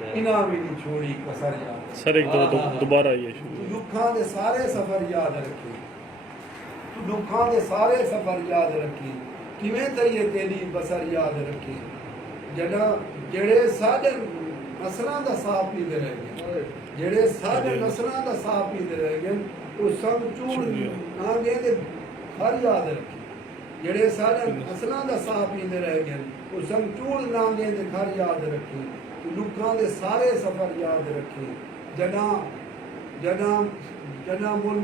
इना भी नहीं छोड़ी कसर याद। सर एक दो दोबारा ये दुखा दे सारे सफर याद रखी, तू दुखा दे सारे सफर याद रखी, किवें तईए तेरी बसर याद रखी। जड़ा जेड़े साडे नसलां दा साह पींदे रह गए, जेड़े साडे नसलां दा साह पींदे रह गए, वो सब चूड़ ना गए ते हर याद रखी। जेड़े साडे नसलां दा साह पींदे रह गए, वो सब चूड़ ना गए ते घर याद रखी। दुखा दे सारे सफर याद रखी। जना जना जना मुल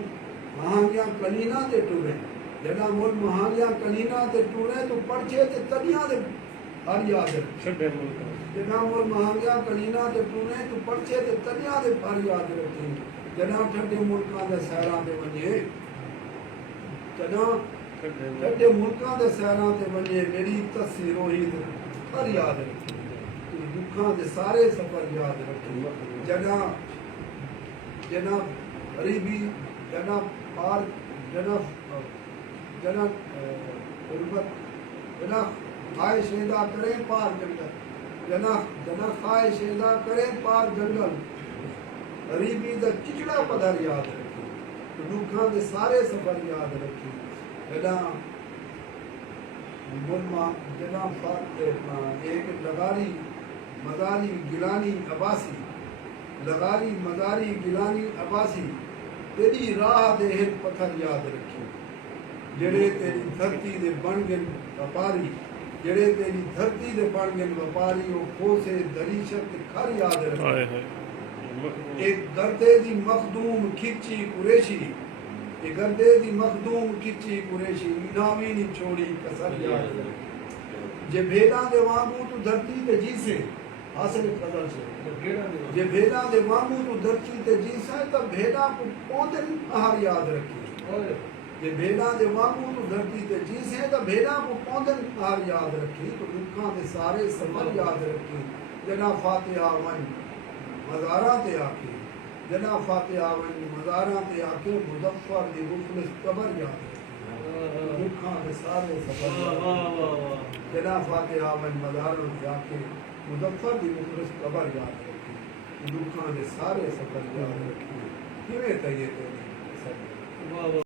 महांगियां कलीना ते टुरे, जना मुल महांगियां कलीना ते टुरे, तो पढ़छे ते तदियां दे हर याद रखी। जना मुल महांगियां कलीना ते टुरे, तो पढ़छे ते तदियां दे हर याद रखी। जना ठंडे मुल्कां दे सैरां ते वञे, जना ठंडे मुल्कां दे सैरां ते वञे, मेरी तस्वीर रोहित हर याद रखी। दुखा दे सारे सफर याद रखी। जना जना गरीबी जना पार जना जना गुरबत जना खाए शेदा करे पार जंगल, जना जना खाए शेदा करे पार जंगल, गरीबी दा चिचड़ा पदर याद रखी। दुखा दे सारे सफर याद रखी। जना मुल्मा जना एक लगारी मदारी गिलानी अबासी, लगारी मदारी गिलानी अबासी, तेरी राह दे हित पत्थर याद रखी। जेड़े तेरी धरती दे बन गए व्यापारी, जेड़े तेरी धरती दे बन गए व्यापारी, वो खोसे दरीशत खर याद रखी। एक गर्दे दी मखदूम खिची कुरेशी, एक गर्दे दी मखदूम खिची कुरेशी, इनामी नहीं छोड़ी कसर याद रखी। जे भेड़ा दे वांगू तू धरती ते जीसे, हासिल फजल से जे भेड़ा दे वांगू तू धरती ते जीसे, तब भेड़ा को पौधन आहार याद रखी। जे भेड़ा दे वांगू तू धरती ते जीसे, तब भेड़ा को पौधन आहार याद रखी। तो दुखा दे सारे सफर याद रखी। जना फातिहा वन मज़ारा ते आके, जना फातिहा वन मज़ारा ते आके, मुज़फ़्फ़र दी मुख़लिस कबर याद रखी। दुखा दे सारे सफर जना फातिहा वन मज़ारा ते आके, मुज़फ़्फ़र दी मुख़लिस कबर याद रखी। दुखा दे सारे सफर याद रखी, किवें तईए तेरी